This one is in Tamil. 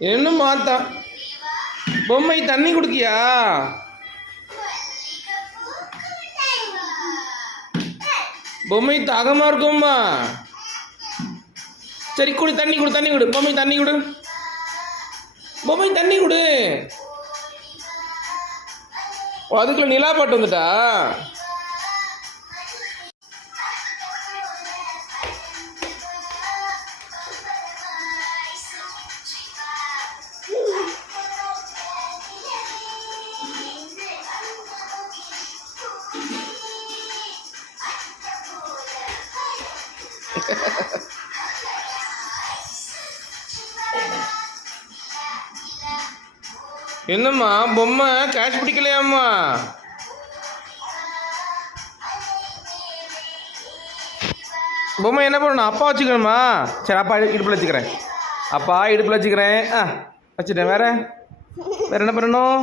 என்ன மாத்தா பொம்மை தண்ணி குடிக்கியா? பொம்மை தாகமா இருக்கும்மா. சரி குடி, தண்ணி கொடு, தண்ணி கொடு. பொம்மை தண்ணி கொடு, பொம்மை தண்ணி கொடு. அதுக்குள்ள நிலா பாட்டு வந்துட்டா? என்னம்மா பொம்மை கேட்ச் பிடிக்கலையாம்மா? பொம்மை என்ன பண்ணணும்? அப்பா வச்சுக்கணுமா? சரி அப்பா இடுப்பில் வச்சுக்கிறேன். அப்பா இடுப்பில் வச்சுக்கிறேன். வச்சுட்டேன். வேற வேற என்ன பண்ணணும்?